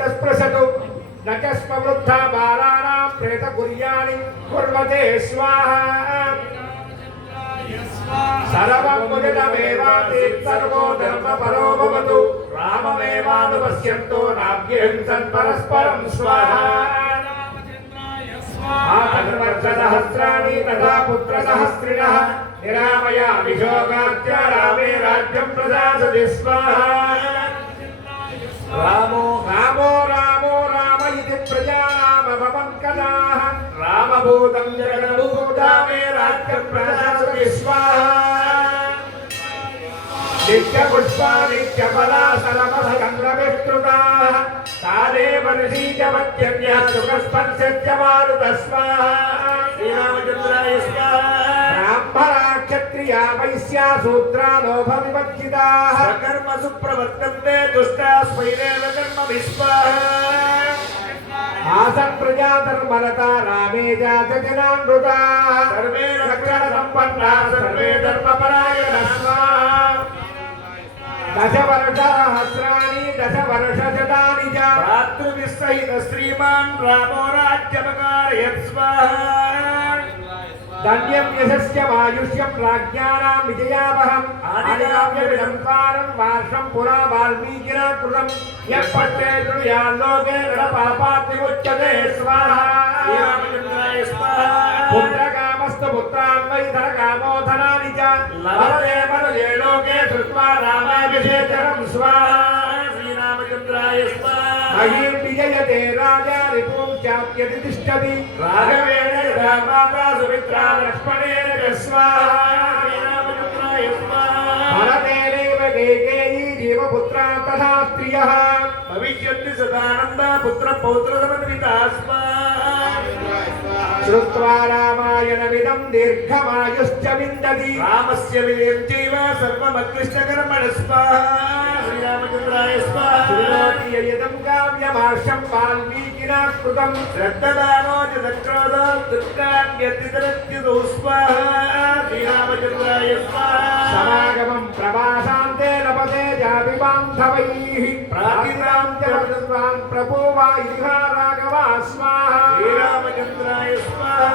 दस्पृशतु न च स्मवृद्धा बालानां प्रेतकुर्याणि कुर्वते स्वाहा सर्वं मुदितमेवाति सर्वो धर्मपरो भवतु राममेवानुपश्यन्तो नाभ्यहिंसन् परस्परं स्वाहा आतन्वर्षसहस्राणि तथा पुत्रसहस्रिणः निरामयामि शोकात्य रामे राज्यं प्रदास्यति स्वाहा रामो रामो रामो राम इति प्रजानामभवन् कदाः रामभूतं जगद्भूता मे राज्यं प्रदास्यति स्वाहा नित्यपुष्पा नित्यफला सर्वसङ्ग्रविस्तृताः काले वर्षीजमत्यन्यः सुखस्पर्शस्य मारुतः स्वाहा श्रीरामचन्द्राय स्वाहा ब्राह्मणा क्षत्रिया वैश्या शूद्रा लोभविवर्जिताः कर्मसु प्रवर्तन्ते दुष्टाः स्वैरेव कर्मभिः स्वाहा आसन् प्रजा धर्मरता रामे जातजनामृताः सर्वे रक्षणसम्पन्नाः सर्वे धर्मपरायणाः स्वाहा दशवर्षसहस्राणि दशवर्षशतानि च भ्रातृभिस्सहित श्रीमान् रामो राज्यमकारयत् स्वाहा धन्यं यशस्यमायुष्यं राज्ञानां विजयावहम् आदिकाव्यविडम्बरं वार्षं पुरा वाल्मीकिना कृतं यः पठेत् शृणुयाल्लोके नरपापात्विमुच्यते स्वाहा श्रीरामचन्द्राय स्वाहा पुत्रकामस्तु पुत्रान् वै धनकामो धनानि च लभते मनुजे लोके श्रुत्वा रामाभिषेचनं स्वाहा श्रीरामचन्द्राय स्वाहा महीं विजयते राजा रिपुं चाप्यतिष्ठति राघवेण यथा माता सुमित्रा लक्ष्मणेन च स्वाहा श्रीरामचन्द्राय स्वाहा भरतेनैव कैकेयी जीवपुत्रा तथा स्त्रियः भविष्यन्ति सदानन्दा पुत्रपौत्रसमन्विता स्वाहा श्रुत्वा रामायणमिदं दीर्घमायुश्च विन्दति रामस्य विजयं चैव सर्वमत्कृष्टकर्मणः स्वाहा श्रीरामचन्द्राय स्वाहा यदं काव्यमार्षं वाल्मीकिना कृतं श्रद्धदानो जगत्क्रोधो दुःखान्यतितरत्युतो स्वाहा श्रीरामचन्द्राय स्वाहा समागमं प्रवासान्ते लभते जातिबान्धवैः प्रातिरां च वर्धन्वान् प्रभुवा इहा राघवा स्वाहा श्रीरामचन्द्राय स्वाहा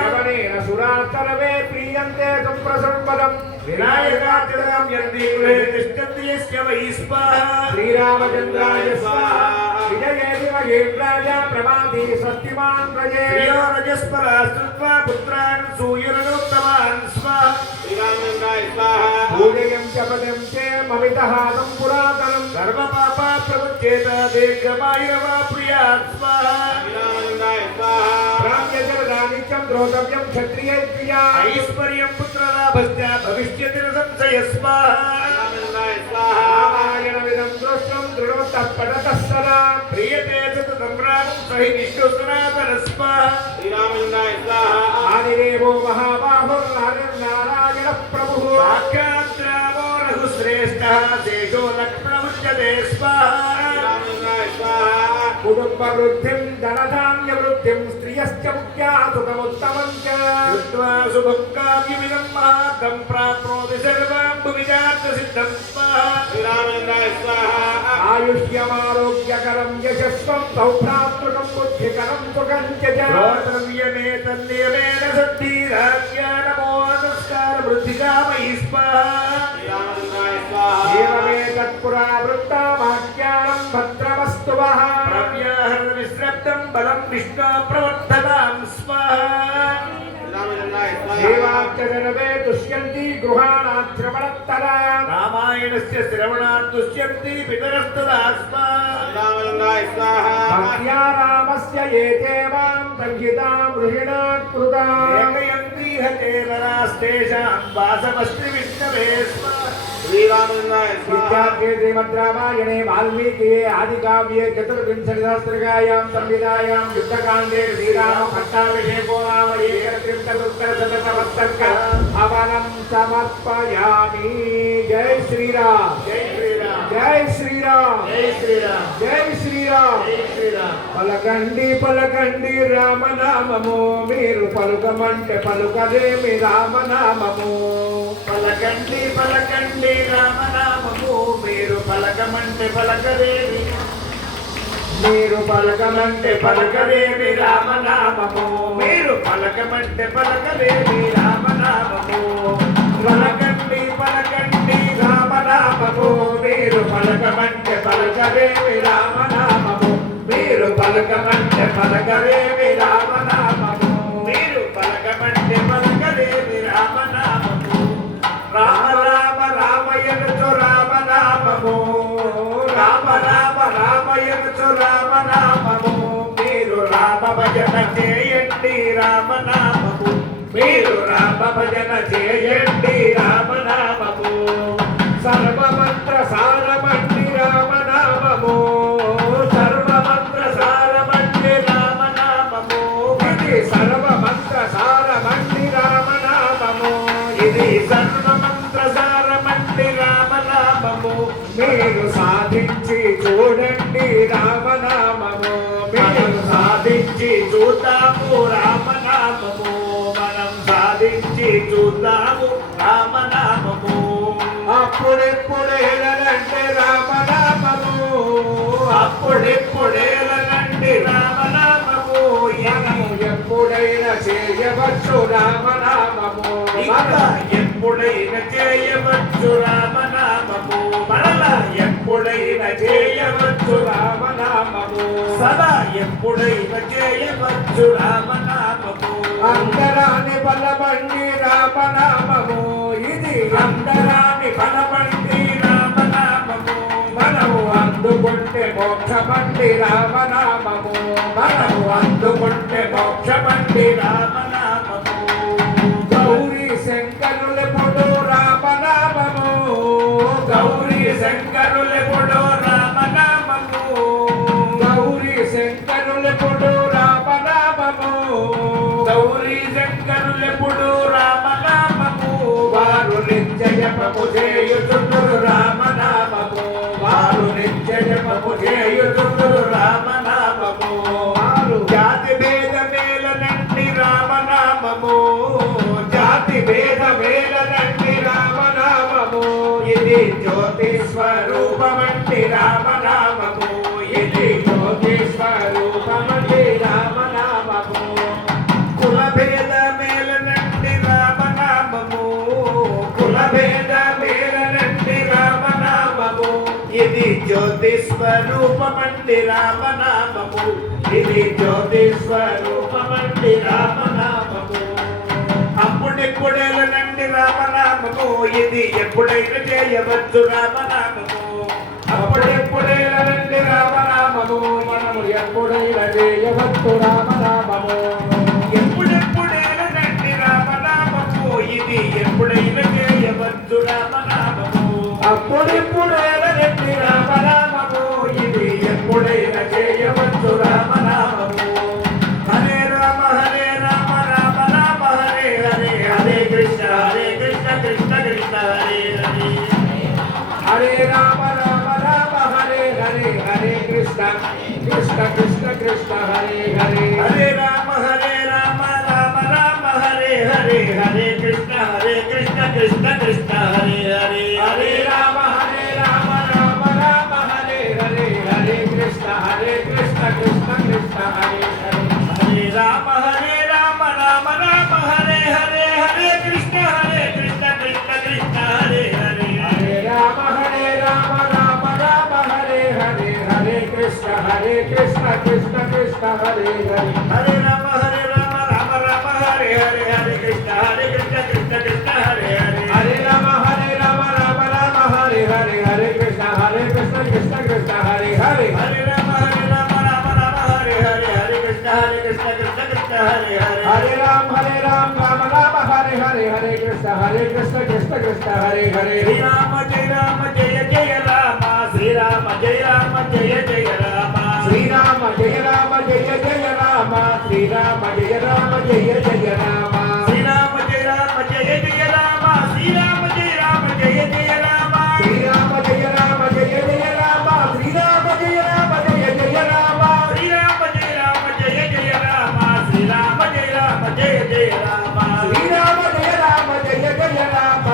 श्रवणेन सुराः सर्वे प्रीयन्ते सुप्रसन्पदम् विनायकाचलं यन्ति गृहे तिष्ठन्ति यस्य वै स्वाहा श्रीरामचन्द्राय स्वाहा विजयेति महेन्द्राय प्रमादी स्वस्तिमान् व्रजे प्रियो रजस्परास्तुत्वा पुत्रान् सूर्यनोत्तमान् स्वाहा श्रीरामचन्द्राय स्वाहा पूजयं च पदं च ममितहातं पुरातनं सर्वपापा प्रमुच्येत दीर्घमायुर्वा प्रियात् स्वाहा श्रीरामचन्द्राय स्वाहा प्राप्यजलदानित्यं द्रोतव्यं क्षत्रियै प्रिया ऐश्वर्यं पुत्रलाभश्च भविष्यति न संशयः स्वाहा श्रीरामचन्द्राय स्वाहा रामायणमिदं दृष्टं दृढोत्तः पठतः सदा प्रीयते सततं रामं सहि विष्णुसनातनः स्वाहा श्रीरामचन्द्राय स्वाहा आदिदेवो महाबाहुर्नारायणः प्रभुः साक्षात् रामो रघुश्रेष्ठः शेषो लक्ष्मणमुच्यते स्वाहा श्रीरामचन्द्राय स्वाहा कुटुम्बवृद्धिं धनधान्यवृद्धिं स्त्रियश्च मुख्या सुखमुत्तमं च कृत्वा शुभं काव्यमिदं महातं प्राप्नोति सर्वां भुविजातसिद्धं स्वाहा श्रीरामचन्द्राय स्वाहा आयुष्यमारोग्यकरं यशस्वं सौभ्रातृकं बुद्धिकरं सुखं च श्रोतव्यमेतन्नियमेन सद्धिराज्ञानमो नमस्कारवृद्धिकामयि स्वाहा श्रीरामचन्द्राय स्वाहा एवमेतत्पुरा वृत्तामाख्यानं भद्रमस्तु वः प्रव्याहृतविश्रब्दं बलं विष्णो प्रवर्धतां स्वाहा देवाच्च सर्वे तुष्यन्ति गृहाणाश्रवणत्तरा रामायणस्य श्रवणात् तुष्यन्ति पितरस्तदा स्वाहा भक्त्या रामस्य एते वां संहितां ऋषिणा कृता एकयन्ति हतेररास्तेषां वासमस्ति विष्णवे स्वाहा श्रीरामचन्द्राय स्वाहा श्रीमद्रामायणे वाल्मीकिये आदिकाव्ये चतुर्विंशतिसहस्रकायां संहितायां युद्धकाण्डे श्रीरामपट्टाभिषेको नाम एकत्रिंशदुत्तरशतसहस्रवर्षं हवनं समर्पयामि। जय श्रीराम जय श्रीराम जय श्रीराम जय श्रीराम जय श्रीराम जय श्रीराम। पलकंडी पलकंडी रामनाममो मीरु पलुकमंटे पलुकदेमि रामनाममो। పలకండి పలకండి రామనామము మీరు పలకమంటే పలకరేమి మీరు పలకమంటే పలకరేమి రామనామము మీరు పలకమంటే పలకరేమి రామనామము పలకండి పలకండి రామనామము మీరు పలకమంటే పలకరేమి రామనామము మీరు పలకమంటే పలకరేమి రామనామము మీరు పలకమంటే పలకరేమి రామనామము రామ రామ రామయ్యతో రామనామము రామ రామ రామయ్యతో రామనామము మీరు రామ భజన చేయండి రామనామము మీరు రామ భజన చేయండి రామనామము సర్వమంత్ర సారమంటి రామనామము సర్వమంత్ర సారమంటే రామనామము ఇది సర్వమంత్ర సారమంటి రామనామము ఇది సర్వమంత్ర సారమంటే రామనామము మీరు సాధించి చూడండి రామనామము మనం మీరు సాధించి చూద్దాము రామనామము మనం సాధించి చూద్దాము రామనామము అప్పుడెప్పుడేనంటే రామనామము అప్పుడెప్పుడేలనండి రామనామము మనము ఎప్పుడైనా చేయవచ్చు రామనామము ఇంకా ఎప్పుడైనా చేయవచ్చు రామనామము మరలా ఎప్పుడైనా చేయవచ్చు రామనామము సదా ఎప్పుడైనా చేయవచ్చు రామనామము అందరాని బలబండి రామనామము ఇది అందరాని బలబండి రామనామము మనము అందుకుంటే మోక్షమండి రామనామము మనము అందుకుంటే మోక్షమండి రామనామము గౌరీ శంకరులెప్పుడు రామనామము గౌరీ శంకరులెప్పుడు రామనామము గౌరీ శంకరులెప్పుడు రామనామము గౌరీ శంకరులెప్పుడు రామనామము వారు నిత్యజపము చేయుచుందురు రామనామము వారు నిత్యజపము చేయుచుందురు రామనామము వారు జాతి భేదమేలనండి రామనామము జాతి భేదమేలనండి రామనామము ఇది జ్యోతి స్వరూపమంటి రామనామము ఇది జ్యోతి స్వరూపమంటి రామనామము కుల భేదమేలనండి రామనామము కుల భేదమేలనండి రామనామము ఇది జ్యోతి స్వరూపమండి రామనామము ఇది జ్యోతి స్వరూపమండి రామనామము అప్పుడెప్పుడేలనండి రామనామము ఇది ఎప్పుడైనా చేయవచ్చు రామనామము అప్పుడెప్పుడేనండి రామనామము మనము ఎప్పుడైనా చేయవచ్చు రామనామము ఎప్పుడెప్పుడేలనండి రామనామము ఇది ఎప్పుడైనా చేయవచ్చు రామనామము అప్పుడెప్పుడేనండి రామనామము ఇది ఎప్పుడైనా చేయవచ్చు రామనామము హరే రామ రామ రామ హరే హరే హరే కృష్ణ కృష్ణ కృష్ణ హరే హరే హరే రామ రామ రామ హరే హరే హరే కృష్ణ కృష్ణ కృష్ణ కృష్ణ హరే హరే హరే రామ రామ రామ హరే హరే హరే కృష్ణ కృష్ణ కృష్ణ హరే హరే హరే రామ రామ రామ హరే హరే హరే కృష్ణ కృష్ణ కృష్ణ హరే హరే హరే రామ రామ హరే హరే హరే కృష్ణ కృష్ణ కృష్ణ హరే హరే హరే రామ రామ రామ హరే హరే హరే కృష్ణ కృష్ణ కృష్ణ హరే హరే హరే రామ రామ హరే హరే హరే కృష్ణ కృష్ణ కృష్ణ హరే హరే హరే రామ రామ హరే హరే హరే కృష్ణ కృష్ణ కృష్ణ హరే హరే హరే రామ హరే హరే కృష్ణ కృష్ణ హరే హరే హరే రామ రామ హరే హరే హరే కృష్ణ కృష్ణ కృష్ణ హరే హరే శ్రీరామ జయ జయ రామ శ్రీరామ జయ జయ రామ శ్రీరామ జయ రామ జయ జయ రామ శ్రీరామ జయ రామ జయ జయ రామ శ్రీరామ జయ జయ రామ శ్రీరామ జయ జయ రామ శ్రీరామ జయ రామ జయ జయ రామ శ్రీరామ జయ రామ జయ జయ రామ శ్రీరామ జయ జయ రామ శ్రీరామ జయ జయ రామ శ్రీరామ జయ రామ జయ జయ రామ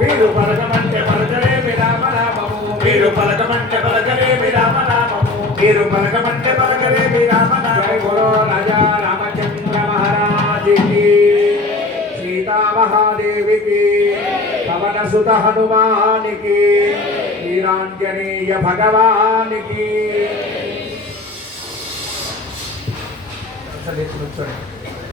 మీరు పలకమంటే పలకలేమి రామనామము మీరు పలకమంటే పలకలేమి రామనామము మీరు పలకమంటే పలకలేమి జై రామనామము గురు రాజా రామచంద్ర మహారాజ్ की सीता महादेवी की पवन सुत हनुमान की वीरांजनेय भगवान की